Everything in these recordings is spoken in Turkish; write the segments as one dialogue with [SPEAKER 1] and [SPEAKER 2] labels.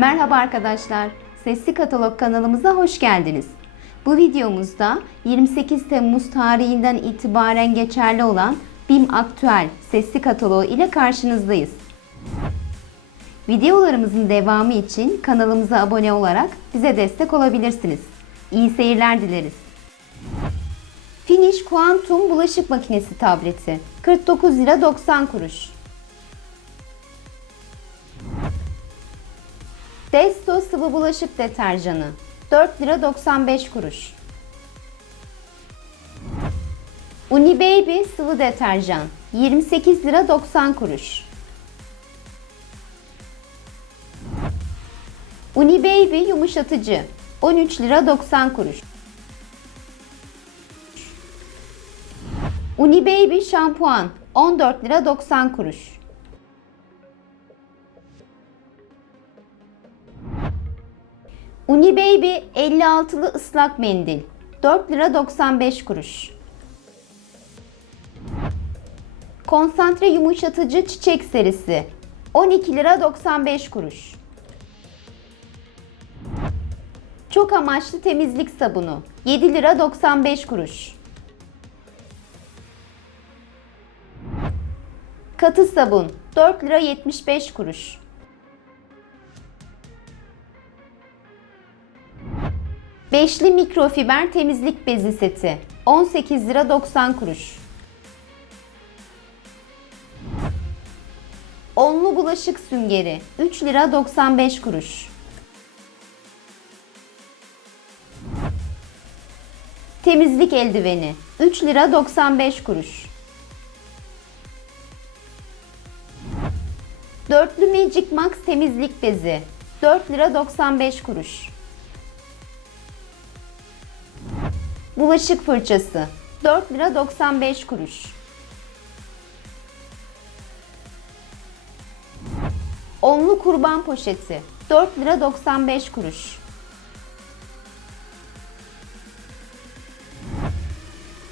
[SPEAKER 1] Merhaba arkadaşlar. Sesli Katalog kanalımıza hoş geldiniz. Bu videomuzda 28 Temmuz tarihinden itibaren geçerli olan BİM Aktüel Sesli Kataloğu ile karşınızdayız. Videolarımızın devamı için kanalımıza abone olarak bize destek olabilirsiniz. İyi seyirler dileriz. Finish Quantum bulaşık makinesi tableti 49 lira 90 kuruş. Desto sıvı bulaşık deterjanı 4 lira 95 kuruş. Unibaby sıvı deterjan 28 lira 90 kuruş. Unibaby yumuşatıcı 13 lira 90 kuruş. Unibaby şampuan 14 lira 90 kuruş. Unibaby 56'lı ıslak mendil 4 lira 95 kuruş. Konsantre yumuşatıcı çiçek serisi 12 lira 95 kuruş. Çok amaçlı temizlik sabunu 7 lira 95 kuruş. Katı sabun 4 lira 75 kuruş. Beşli mikrofiber temizlik bezi seti 18 lira 90 kuruş. Onlu bulaşık süngeri 3 lira 95 kuruş. Temizlik eldiveni 3 lira 95 kuruş. Dörtlü Magic Max temizlik bezi 4 lira 95 kuruş. Bulaşık fırçası 4 lira 95 kuruş. Onlu kurban poşeti 4 lira 95 kuruş.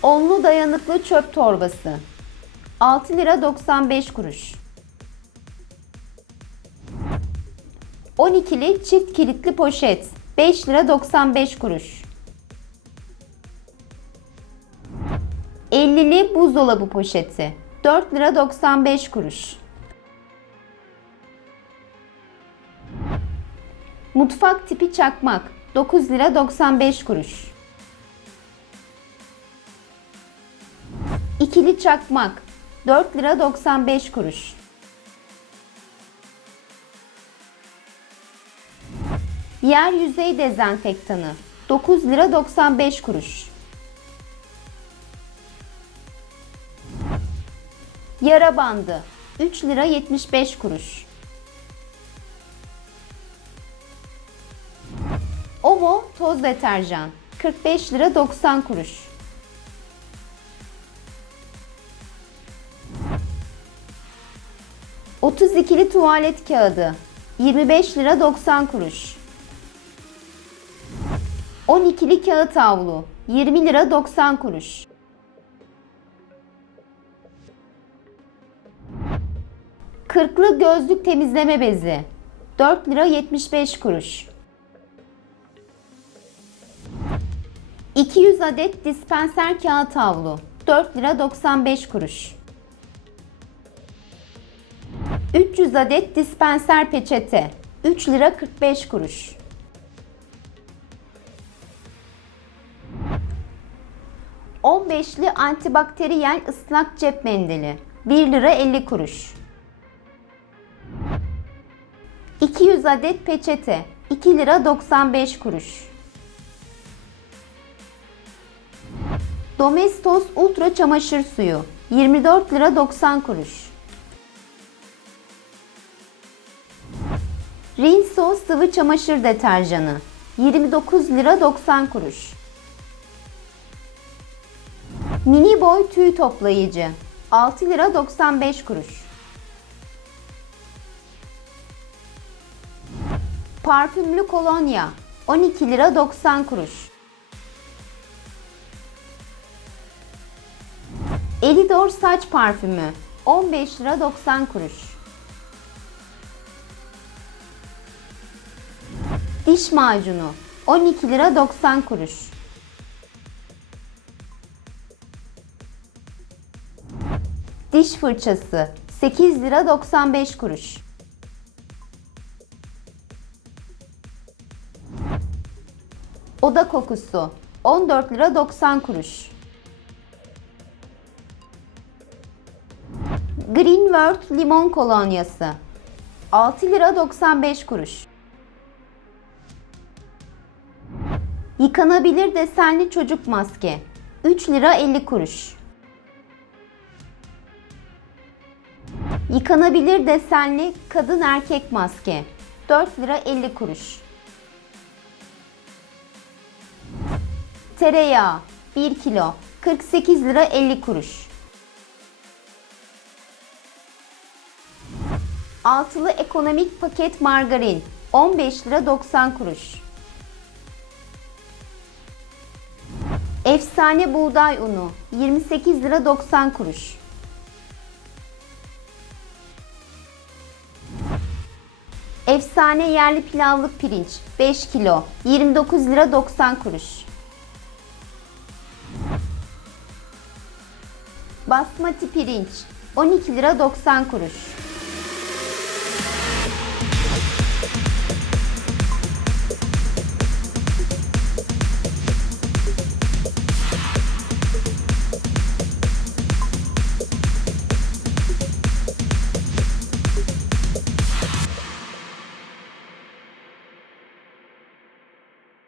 [SPEAKER 1] Onlu dayanıklı çöp torbası 6 lira 95 kuruş. 12'li çift kilitli poşet 5 lira 95 kuruş. 50'li buzdolabı poşeti 4 lira 95 kuruş. Mutfak tipi çakmak 9 lira 95 kuruş. İkili çakmak 4 lira 95 kuruş. Yer yüzey dezenfektanı 9 lira 95 kuruş. Yara bandı 3 lira 75 kuruş. Omo toz deterjan 45 lira 90 kuruş. Otuz ikili tuvalet kağıdı 25 lira 90 kuruş. 12'li kağıt havlu 20 lira 90 kuruş. Kırklı gözlük temizleme bezi 4 lira 75 kuruş. 200 adet dispenser kağıt havlu 4 lira 95 kuruş. 300 adet dispenser peçete 3 lira 45 kuruş. ...15'li antibakteriyel ıslak cep mendili 1 lira 50 kuruş. 200 adet peçete 2 lira 95 kuruş. Domestos Ultra çamaşır suyu 24 lira 90 kuruş. Rinso sıvı çamaşır deterjanı 29 lira 90 kuruş. Mini boy tüy toplayıcı 6 lira 95 kuruş. Parfümlü kolonya 12 lira 90 kuruş. Elidor saç parfümü 15 lira 90 kuruş. Diş macunu 12 lira 90 kuruş. Diş fırçası 8 lira 95 kuruş. Oda kokusu 14 lira 90 kuruş. Green World limon kolonyası 6 lira 95 kuruş. Yıkanabilir desenli çocuk maske 3 lira 50 kuruş. Yıkanabilir desenli kadın erkek maske 4 lira 50 kuruş. Tereyağı 1 kilo 48 lira 50 kuruş. Altılı ekonomik paket margarin 15 lira 90 kuruş. Efsane buğday unu 28 lira 90 kuruş. Efsane yerli pilavlık pirinç 5 kilo 29 lira 90 kuruş. Basmati pirinç 12 lira 90 kuruş.